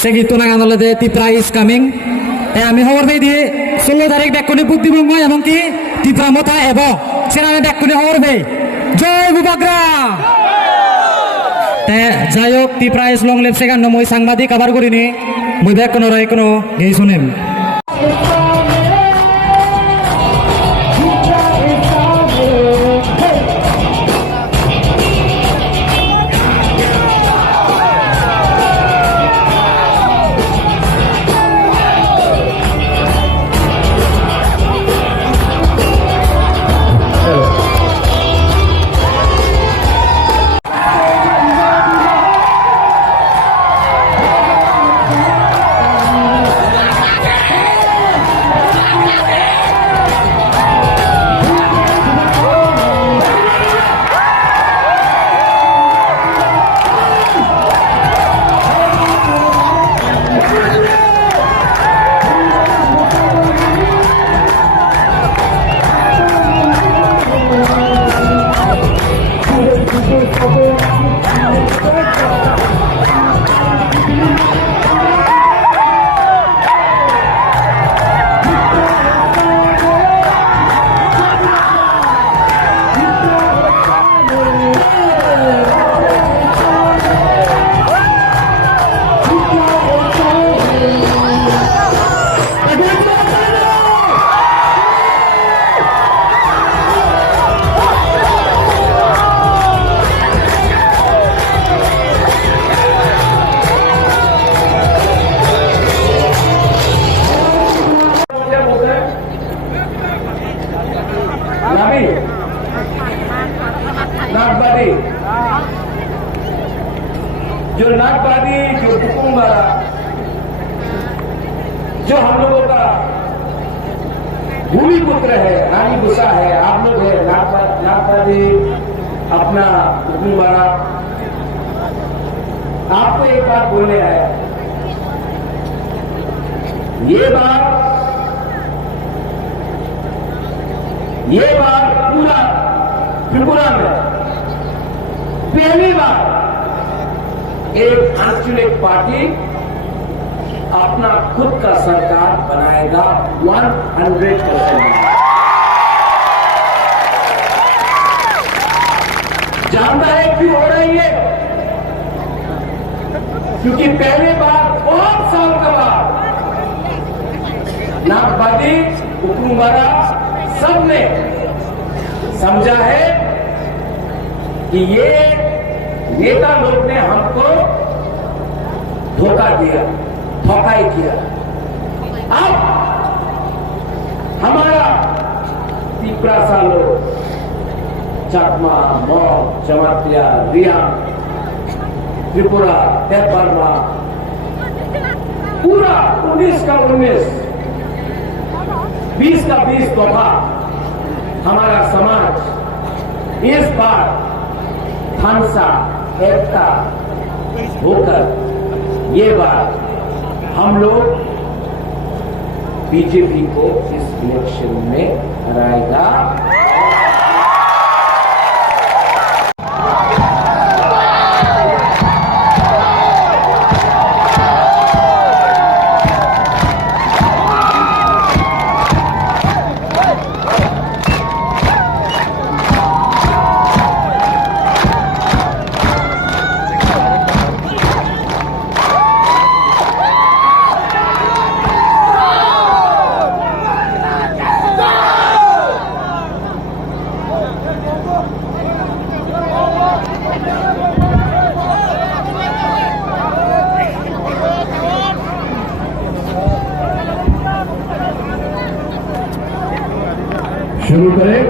Segitu nang the Tipra is coming. আমি খবর পাই দিয়ে 16 তারিখ ডাকুনি বুদ্ধিভঙ্গ এমনকি তীব্রামতা এবং সেখানে ডাকুনি খবর পাই জয় বুবাগ্রা যাই হোক তীব্রা ইস লং লিভ সেখানে মই সাংবাদিক আবার করিনি মই দেখ কোনো রায় কোনো এই শুনেন जो नागवादी जो हुकुम वाला जो हम लोगों का भूमि पुत्र है रानी गुस्सा है आप लोग है नागवादी अपना हुकुम वाला आपको एक बात बोलने आया ये बार पूरा त्रिपुरा में पहली बार एक आंचलिक पार्टी अपना खुद का सरकार बनाएगा 100%। जानता है क्यों हो रही है? क्योंकि पहली बार बहुत साल के बाद नागवादी हुकुमवाला सबने समझा है कि ये नेता लोग ने हमको धोखा दिया, धोखा ही किया। अब हमारा तिप्रा सालो चाकमा, मॉग, जमातिया, रिया, त्रिपुरा, देवबर्मा, पूरा 19 का 19, 20 का 20 तोहफा हमारा समाज इस बार थानसा एकता होकर ये बार हम लोग बीजेपी को इस इलेक्शन में हराएगा। शुरू करें।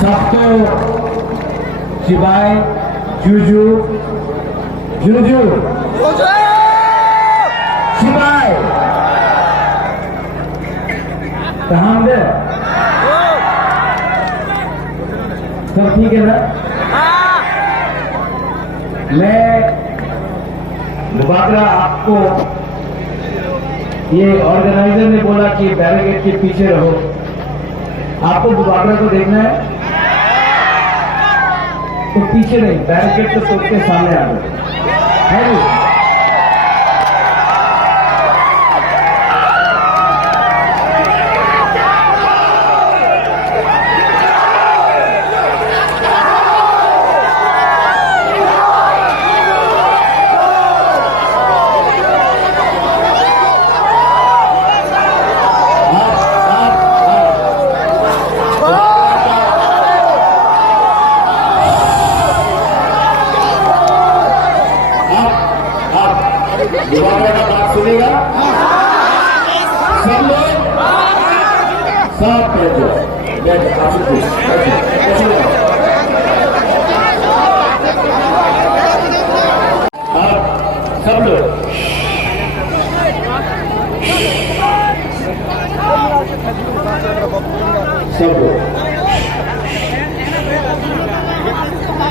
सबको शिवाय जुजू जुजू शिवाय कहाँ दे सब ठीक है ना? मैं मुबाकरा आपको ये ऑर्गेनाइजर ने बोला कि बैरिकेड के पीछे रहो। आपको मुबाकरा को देखना है तो पीछे नहीं, बैरिकेड को तोड़ के सामने आ गए। मुबाकरा का बात सुनेगा सब लोग, सब बैठो बैठो आप सब लोग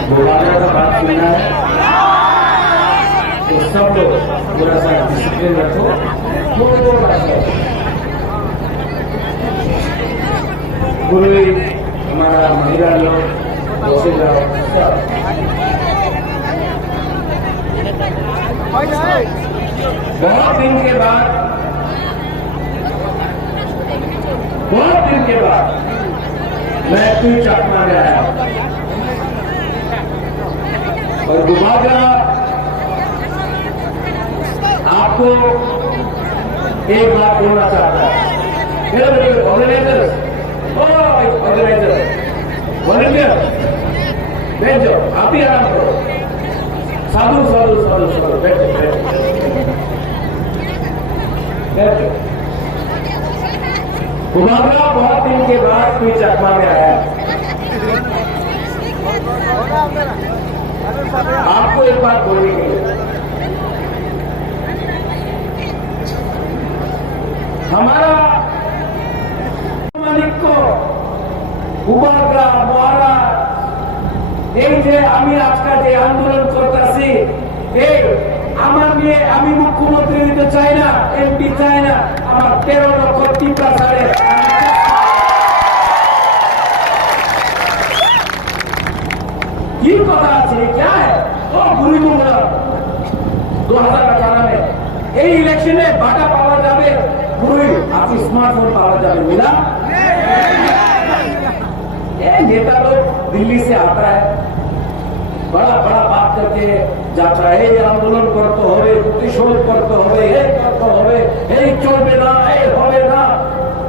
मुबाकरा का बात सुनना है तो सब लोग थोड़ा सा डिसिप्लिन रखो, थोड़ा सा पूरी हमारा महिला लोग जैसे जाओ बहुत दिन के बाद मैं फिर चाकमा में आया और मुबाकरा आपको एक बात बोलना चाहता है। मेरे ऑर्गेनाइजर वॉलंटियर बैठ जाओ, आप ही आराम करो। साधु साधु साधु साधु बैठो बैठो। मुबाकरा बहुत दिन के बाद फिर चकमा में आया। आपको एक बात बोलनी है, हमारा मालिक को मुबाकरा মহারাজ এই যে আমি আজকে যে আন্দোলন করতেছি এই আমার নিয়ে আমি মুখ্যমন্ত্রী দিতে চাই না, এমপি চাই না, আমার 13 লক্ষ টিকা ছাড়ে কি কথা আছে क्या है ও বুড়ি মোংলা 2018 में এই ইলেকশনে বাটা পাওয়া যাবে, বুড়ি আপনি স্মার্টফোন পাওয়া যাবে मिला। ये नेता लोग दिल्ली से आता है, बड़ा बड़ा बात करके जाता है এই আন্দোলন করতে হবে প্রতিশোধ করতে হবে এই করতে হবে এই চলবে না এই হবে না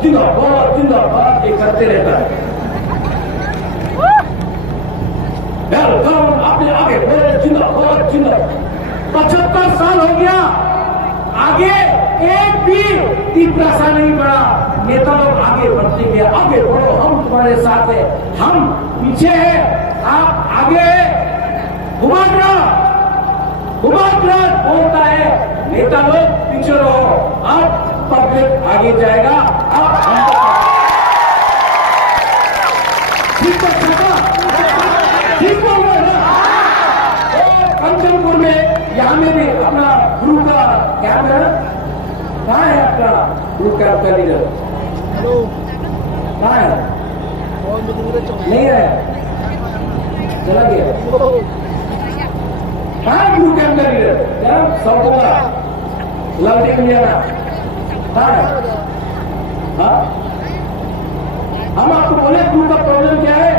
जिंदाबाद ये करते रहता है आपने आगे बोले जिंदाबाद 75 साल हो गया आगे एक भी तीव्र सा नहीं बढ़ा नेता लोग आगे बढ़ते गए आगे बढ़ो हम तुम्हारे साथ है हम पीछे है आप आगे घुमाग्रा बोलता है नेता लोग पीछे रहो अब पब्लिक आगे जाएगा अब ठीक बोल रहे हैं कंचनपुर में यहाँ में भी अपना गुरु का कैंप है कहाँ है आपका गुरु कैंप का लीडर कहाँ है नहीं है चला गया कहाँ गुरु कैंप का लीडर क्या सौदा लवली इंडिया कहाँ है हाँ हम आपको बोले गुरु का प्रॉब्लम क्या है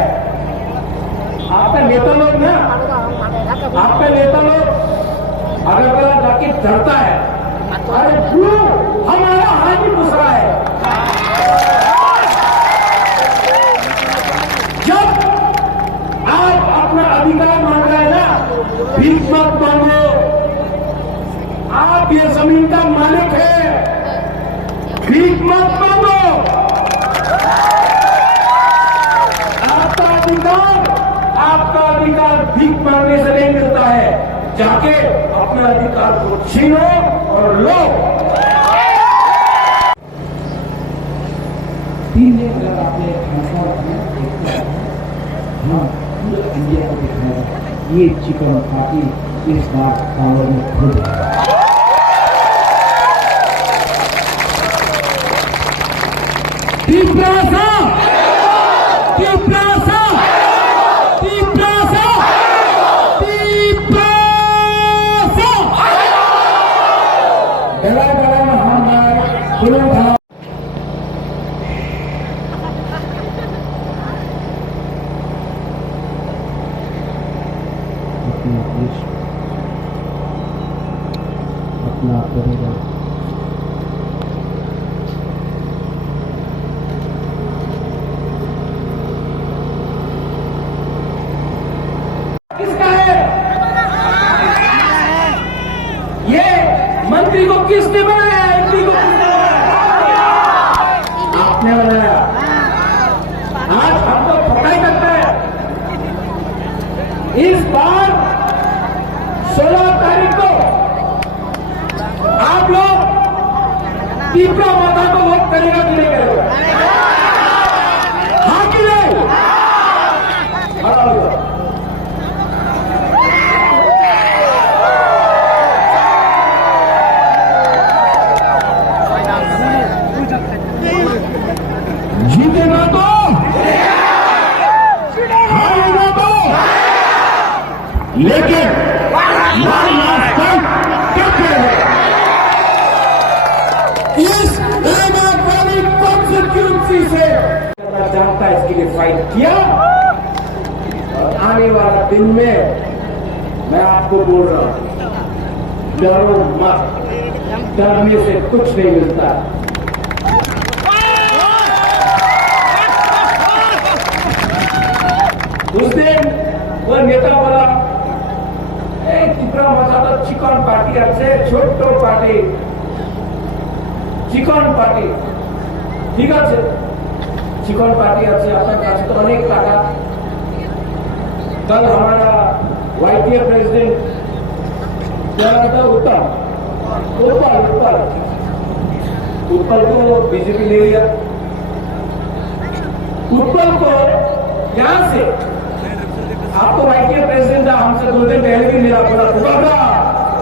आपका नेता लोग ना आपका नेता लोग अगर जाके डरता है अरे गुरु हमारा हाथ ही दूसरा है जब आप अपना अधिकार मांग रहे हैं ना भीख मत मांगो आप ये जमीन का मालिक है भीख मत मांगो आपका अधिकार भीख मांगने से नहीं मिलता है जाके अपने अधिकार को छीनो और लो तीन दिन अगर आपने फैसला रखना हाँ पूरे इंडिया को दिखाएगा ये चिकन पार्टी इस बार पावर में खुद अपना करेगा किसका है ये मंत्री को किसने बनाया एमपी को किसने बनाया आपने बनाया आज हमको पता ही करता है इस बार 16 तारीख को आप लोग तीव्र मता को वोट करेगा कि नहीं करेगा हाँ कि नहीं जीतेगा तो हारेगा तो लेकिन इस डेमोक्रेटिक कॉन्स्टिट्यूंसी से जानता है इसके लिए फाइट किया और आने वाला दिन में मैं आपको बोल रहा हूं डरो मत डरने से कुछ नहीं मिलता उस दिन वो नेता बोला चिकन पार्टी আছে ছোট্ট পার্টি চিকন পার্টি ঠিক আছে चिकन पार्टी আছে আপনার কাছে তো অনেক টাকা कल हमारा वाईटीए प्रेसिडेंट क्या था उत्पल को बीजेपी ले लिया उत्पल को यहां से आपको वाईटीए प्रेसिडेंट था हमसे 2 दिन पहले भी मेरा बोला होगा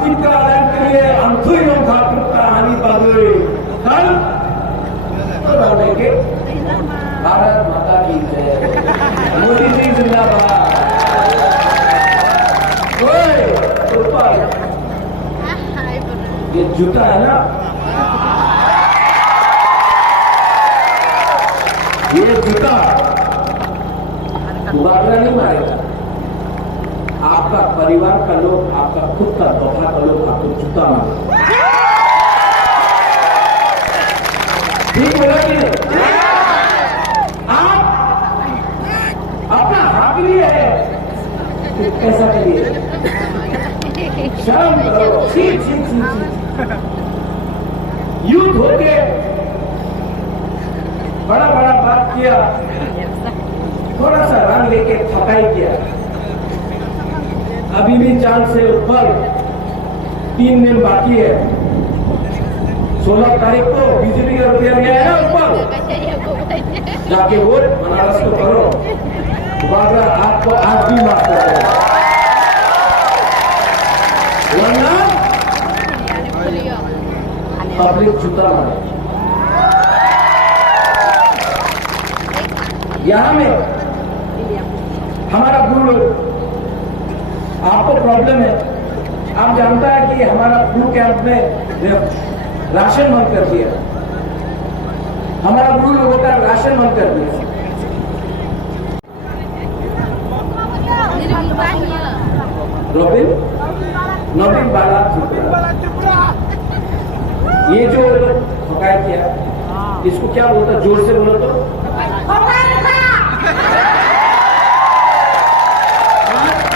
इनका आदान के लिए हम थोड़ी लोग घाटुका हानि पागल कल तो बोलेंगे भारत माता की जय मोदी जी जिंदाबाद ये जूता है ना ये जूता दोबारा नहीं मारेगा आप आपका परिवार का लोग, आपका खुद का दफा का लोग आपको जूता मारे। ठीक बोला कि नहीं? आप अपना हक लिए है तो कैसा करिए? शर्म करो। छी छी छी छी। यूथ होके बड़ा बड़ा बात किया, थोड़ा सा रंग लेके थकाई किया। अभी भी चांद से ऊपर 3 दिन बाकी है। 16 तारीख को बीजेपी का रुपया गया है ना ऊपर, जाके वोट बनारस को करो। दोबारा आपको आज भी माफ कर दो, वरना पब्लिक जूता मारे। यहां में हमारा गुरु लोग, आपको प्रॉब्लम है, आप जानता है कि हमारा गुरु कैंप में राशन बंद कर दिया। हमारा गुरु लोगों का राशन बंद कर दिया। नवीन बाला ये जो ठकाया किया, इसको क्या बोलता? जोर से बोलो तो।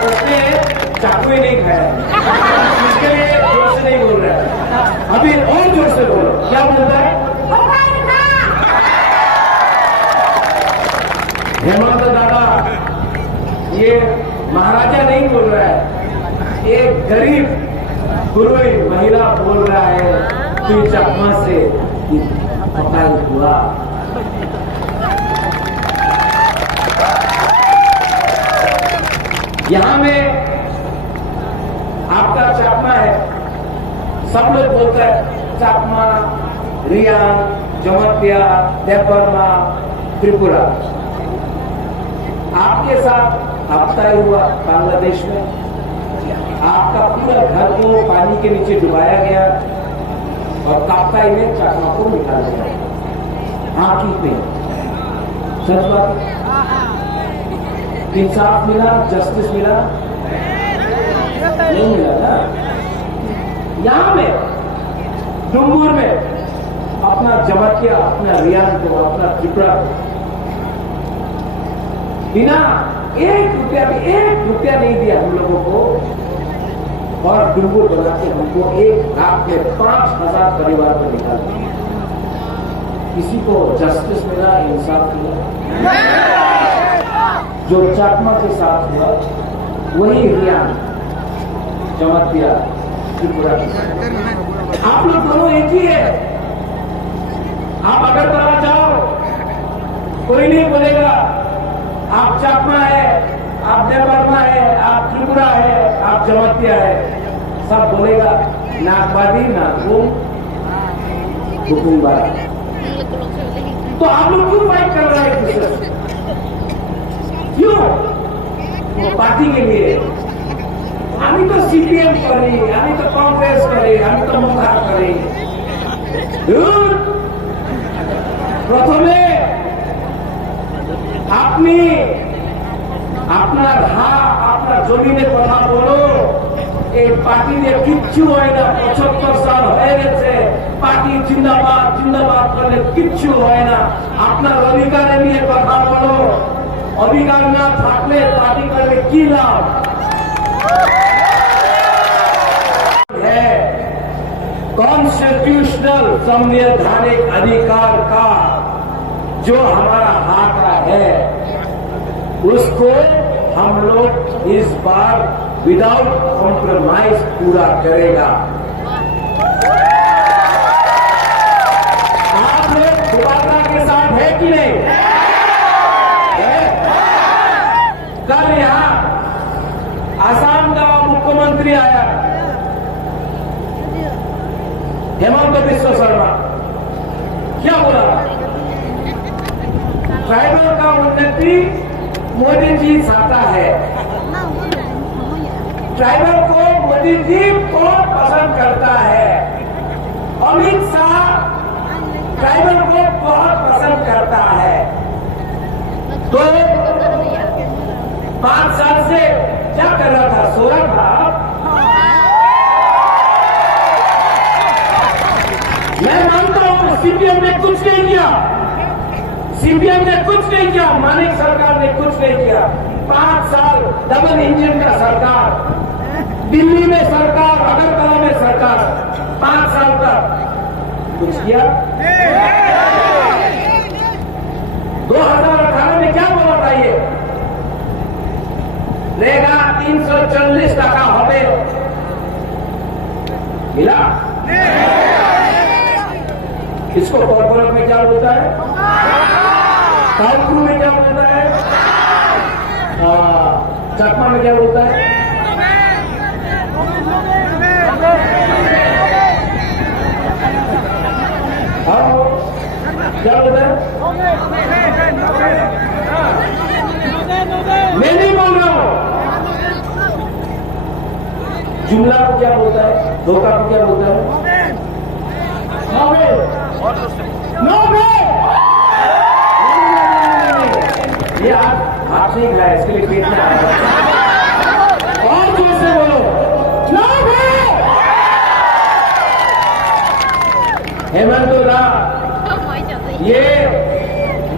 उसने चाकू ही नहीं खाया, इसके लिए जोर से नहीं बोल रहा है। अभी और जोर से बोलो, क्या बोलता है? हेमंत दादा ये महाराजा नहीं बोल रहा है, एक गरीब गुरुई महिला बोल रहा है कि चकमा से पकाई हुआ। यहां में आपका चाकमा है, सब लोग बोलते हैं चाकमा, रिया, जमतिया, देवबर्मा, त्रिपुरा। आपके साथ हफ्ता हुआ बांग्लादेश में, आपका पूरा घर को पानी के नीचे डुबाया गया और काप्ताई में चाकमा को निकाला गया। आंखी पे सच बात, इंसाफ मिला, जस्टिस मिला? नहीं मिला ना। यहां में डुंगुर में अपना जमतिया, अपना रियान को, अपना त्रिपुरा को बिना 1 रुपया भी 1 रुपया नहीं दिया हम लोगों को, और डुंगुर बना के हमको 1 लाख में 5,000 परिवार को निकाल दिया। किसी को जस्टिस मिला, इंसाफ मिला? जो चाकमा के साथ हुआ वही रियान, जमतिया, त्रिपुरा। आप लोग दोनों एक ही है। आप अगर बना जाओ, कोई नहीं बोलेगा आप चाकमा है, आप देवबर्मा है, आप त्रिपुरा है, आप जमतिया है। सब बोलेगा नागवादी, नागुम, हुकुमबार। तो आप लोग क्यों फाइट कर रहे हैं एक दूसरे से? क्यों? वो पार्टी के लिए। আমি তো সিপিএম করি, আমি তো কংগ্রেস করি, আমি তো মোটা করি। প্রথমে আপনি আপনার আপনার জমিনের কথা বলো। এই পার্টিতে কিচ্ছু হয় না, 75 সাল হয়ে গেছে। পার্টি জিন্দাবাদ জিন্দাবাদ করলে কিচ্ছু হয় না। আপনার অধিকারে নিয়ে কথা বলো। অধিকার না থাকলে পার্টি করলে কি লাভ है? कॉन्स्टिट्यूशनल संवैधानिक अधिकार का जो हमारा हक है, उसको हम लोग इस बार विदाउट कॉम्प्रोमाइज पूरा करेगा। आप लोग दोबारा के साथ है कि नहीं? कल यहां आसाम का मुख्यमंत्री आया, हेमंत बिस्व शर्मा। क्या बोला? ट्राइबल का उन्नति मोदी जी चाहता है। ट्राइबल को मोदी जी को पसंद करता है। अमित शाह ट्राइबल को बहुत पसंद करता है। तो 5 साल से क्या कर रहा था? सो रहा था। मैं मानता हूं सीपीएम ने कुछ नहीं किया, सीपीएम ने कुछ नहीं किया, मानिक सरकार ने कुछ नहीं किया। 5 साल डबल इंजन का सरकार, दिल्ली में सरकार, अगरतला में सरकार, 5 साल तक कुछ किया? 2018 में क्या बोला था? ये रेगा 340 टाका হবে, मिला? इसको कॉर्पोरेट में क्या बोलता है? काउंटू में क्या बोलता है? चकमा में क्या बोलता है? क्या बोलता है? मैं नहीं बोल रहा हूं। जुमला को क्या बोलता है? धोखा को क्या बोलता है? नोबे, नोबे। ये हाथ नहीं खाया, इसके लिए पेट में आया। और जोर से बोलो, नोबे। हेमंत राव, ये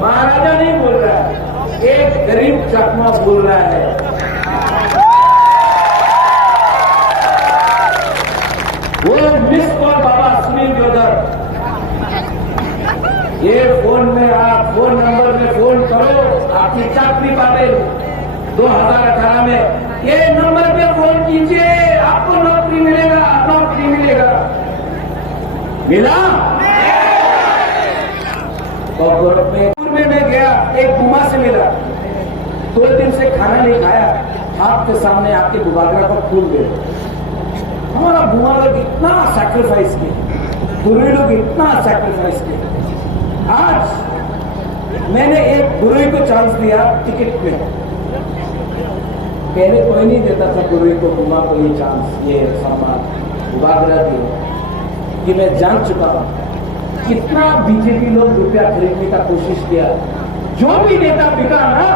महाराजा नहीं बोल रहा है, एक गरीब चकमा बोल रहा है। वो मिस कॉल बाबा सुनील ब्रदर, ये फोन में आप फोन नंबर में फोन करो, आपकी चाकरी पावे 2018 में ये नंबर पे फोन कीजिए, आपको नौकरी मिलेगा, नौकरी मिलेगा। मिला? में मैं गया, एक बुमा से मिला, 2 दिन से खाना नहीं खाया, आपके सामने आपके बुबागरा पर फूल गए। हमारा बुआ लोग इतना सैक्रिफाइस किए, गुरु लोग इतना सैक्रिफाइस किए। आज मैंने एक गुरु को चांस दिया टिकट पे, पहले कोई नहीं देता था गुरु को, बुआ को ये चांस, ये सम्मान बुबागरा दिया। कि मैं जान चुका हूं कितना बीजेपी लोग रुपया खरीदने का कोशिश किया, जो भी नेता बिका ना,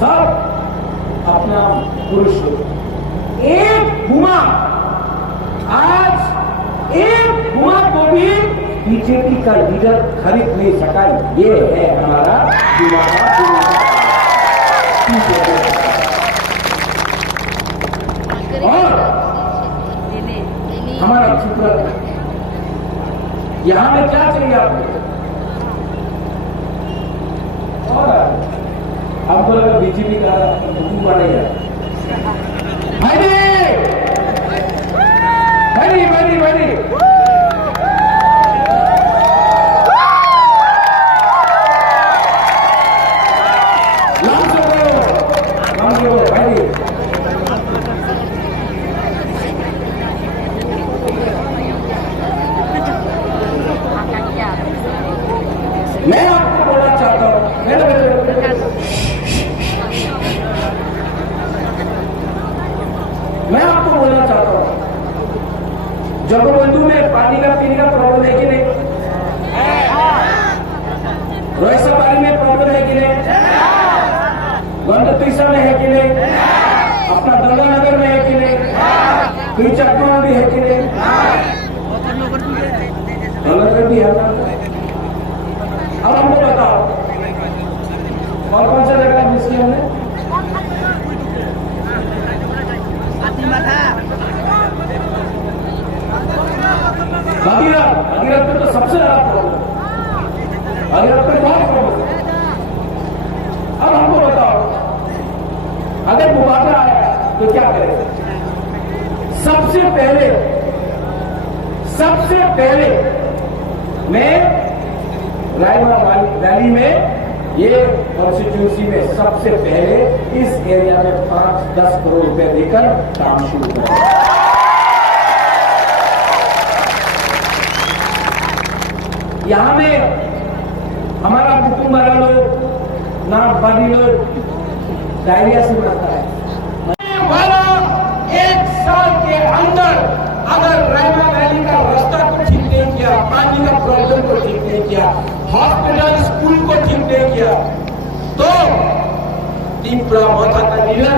सब अपना पुरुष। एक बुआ, आज एक बुआ को भी बीजेपी का लीडर खरीद नहीं सका। ये है हमारा बुआ का और हमारा चित्र। यहां में क्या चाहिए आपको? और हमको लगा बीजेपी का हुकूम बढ़ेगा। बड़ी बड़ी बड़ी मैं आपको बोलना चाहता हूं, मेरे मैं आपको बोलना चाहता हूं, जगबंधु में पानी का पीने का प्रॉब्लम है कि नहीं? रोहिसाबारी में प्रॉब्लम है कि नहीं? गंडतीसा में है कि नहीं? अपना गंगानगर में है कि नहीं? कोई चकमा में भी है कि नहीं? गंगानगर भी है। अब हमको बताओ और कौन सा जगह मिस किया हमने? भागीरथ, भागीरथ पे तो सबसे ज्यादा प्रॉब्लम, भागीरथ पे बहुत प्रॉब्लम। अब हमको बताओ, अगर मुबादला आया तो क्या करें? सबसे पहले मैं रायमा वैली में, ये कॉन्स्टिट्यूंसी में सबसे पहले इस एरिया में 5-10 करोड़ रुपए देकर काम शुरू करें। यहां में हमारा कुटुंबरा लोग, नागबादी लोग डायरिया से मरता है। वाला 1 साल के अंदर अगर रायमा वैली का रास्ता को ठीक नहीं किया, पानी का प्रॉब्लम को ठीक नहीं किया, हॉस्पिटल स्कूल को ठीक नहीं किया, तो तीपरा मोथा का लीडर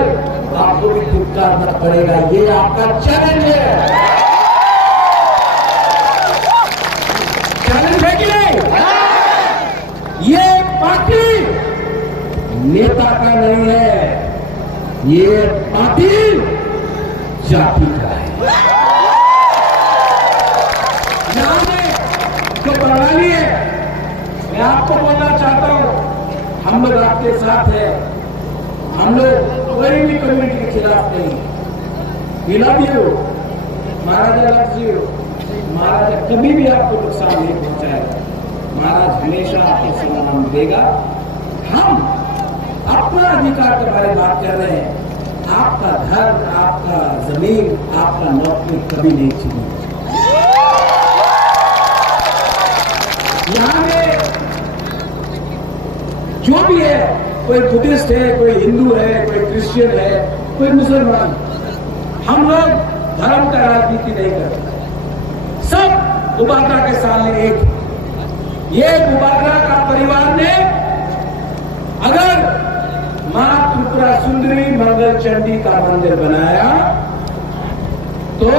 आपको भी फुटकारना पड़ेगा। ये आपका चैलेंज है। चैलेंज है कि नहीं? ये पार्टी नेता का नहीं है, ये पार्टी जाति का है। यहां में जो प्रणाली है, मैं आपको बोलना चाहता हूं, हम लोग आपके साथ हैं। हम लोग कोई भी कम्युनिटी के खिलाफ नहीं। We love you, Maharaja loves you. Maharaja कभी भी आपको नुकसान नहीं पहुंचाएगा। महाराज हमेशा आपको सम्मान देगा। हम अपना अधिकार के बारे में बात कर रहे हैं। आपका धर्म, आपका जमीन, आपका नौकरी कभी नहीं छीनी। यहां में जो भी है, कोई बुद्धिस्ट है, कोई हिंदू है, कोई क्रिश्चियन है, कोई मुसलमान, हम लोग धर्म का राजनीति नहीं करते। सब उबागरा के सामने एक। ये उबागरा का परिवार ने अगर मां त्रिपुरा सुंदरी मंगल चंडी का मंदिर बनाया तो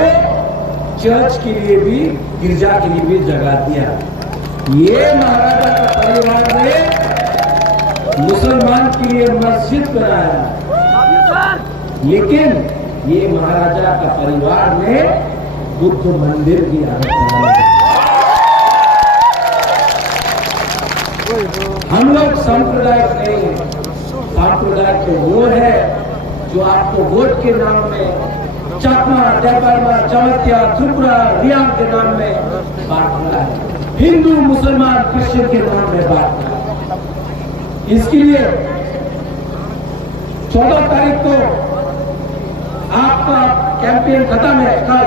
चर्च के लिए भी, गिरजा के लिए भी जगह दिया। ये महाराजा का परिवार ने मुसलमान के लिए मस्जिद बनाया, लेकिन ये महाराजा का परिवार ने बुद्ध मंदिर भी बनाया। हम लोग सांप्रदायिक नहीं है। सांप्रदायिक तो वो है जो आपको वोट के नाम में चाकमा, देवबर्मा, जमतिया, त्रिपुरा, रियाम के नाम में बांट रहा है। हिंदू, मुसलमान, क्रिश्चियन के नाम में बांट रहा है। इसके लिए 14 तारीख को आपका कैंपेन खत्म है। कल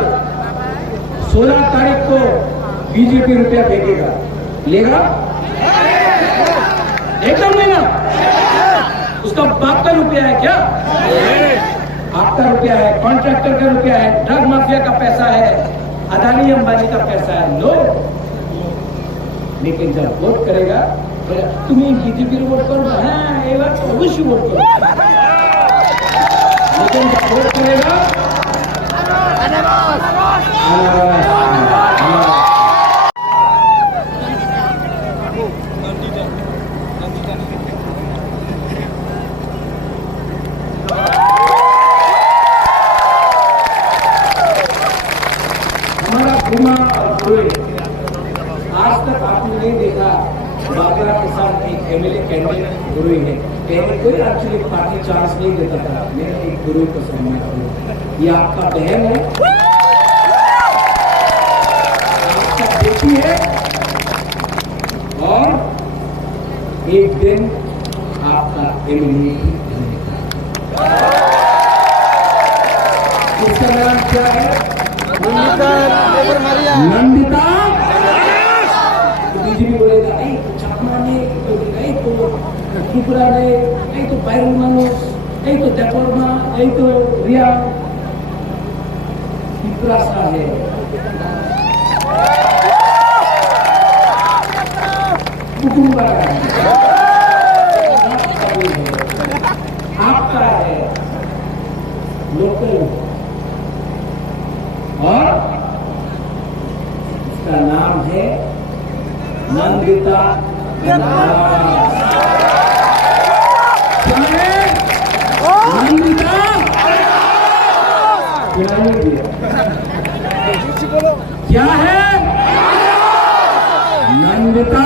16 तारीख को बीजेपी रुपया फेंकेगा। लेगा? एकदम लेना। उसका बाप का रुपया है क्या? आपका रुपया है, कॉन्ट्रैक्टर का रुपया है, ड्रग माफिया का पैसा है, अदानी अंबानी का पैसा है। लो, लेकिन जब वोट करेगा तुम्हें बीजेपी वोट करो, हाँ ये बात अवश्य वोट करो। लेकिन जब वोट करेगा हमारा घुमा और घुए। आज तक आपने नहीं देखा बागरा के साथ एक एमएलए कैंडिडेट गुरु है। पहले कोई एक्चुअली पार्टी चांस नहीं देता था। मैंने एक गुरु को सम्मान किया। ये आपका बहन है, आपका बेटी है, और एक दिन आपका एमएलए भी बनेगा। इसका नाम क्या है? नंदिता। बीजेपी बोलेगा नहीं तो चाकमा नहीं तो त्रिपुरा नहीं तो बैरू मानुस नहीं तो देवबर्मा नहीं तो रिया। त्रिपुरा सा है। कुटुंबा है, आपका है, लोकल, और इसका नाम है नंदिता। क्या है? नंदिता। क्या है? नंदिता।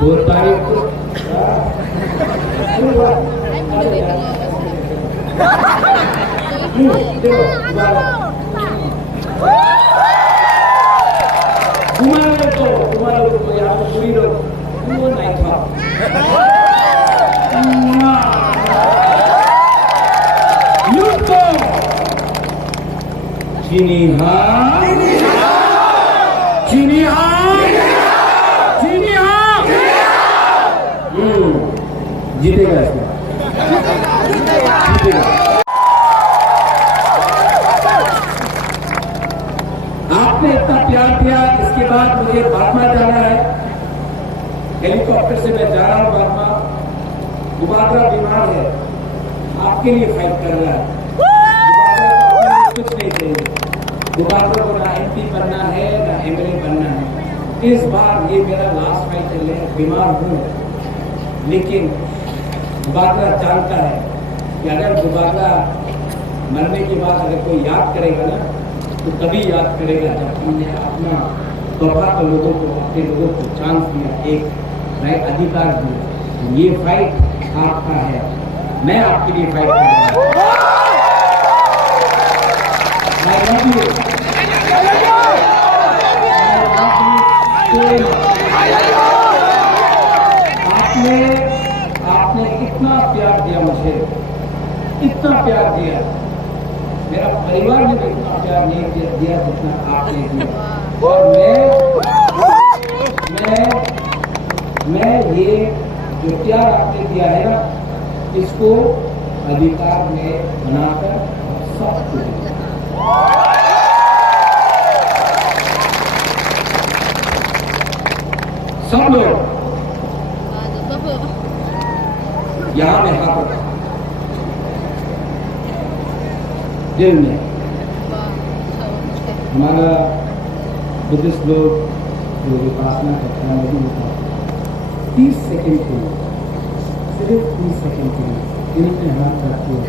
2 तारीख को तुम्हारे को यहाँ पर पूरी लोग वो नहीं था। यूथ को चीनी हाँ, चीनी हाँ, चीनी हाँ। जीतेगा इसमें, जीतेगा। आपने इतना प्यार दिया। इसके बाद मुझे बागमा जाना है। हेलीकॉप्टर से मैं जा रहा हूं बागमा। दुबारा बीमार है, आपके लिए फाइट कर रहा है। दुबारा कुछ नहीं चाहिए, दुबारा को ना MP बनना है ना MLA बनना है। इस बार ये मेरा लास्ट फाइट है, बीमार हूँ, लेकिन दुबारा जानता है कि अगर दुबारा मरने के बाद अगर कोई याद करेगा ना, तो तभी याद करेगा जब हमने अपना तोहफा को लोगों को, अपने लोगों को चांस दिया, एक नए अधिकार दिया। ये फाइट आपका है, मैं आपके लिए फाइट कर रहा हूँ। I love you. आपने इतना प्यार दिया मुझे, इतना प्यार दिया, मेरा परिवार ने भी इतना प्यार नहीं दिया जितना आपने दिया। और मैं ये जो प्यार आपने दिया है ना, इसको अधिकार में बनाकर सबको सब लोग यहाँ में हाथ रखा, दिल में। हमारा बुद्धिस्ट लोग जो उपासना करते हैं, वो भी 30 सेकंड के लिए, सिर्फ 30 सेकंड के लिए दिल में हाथ रखिए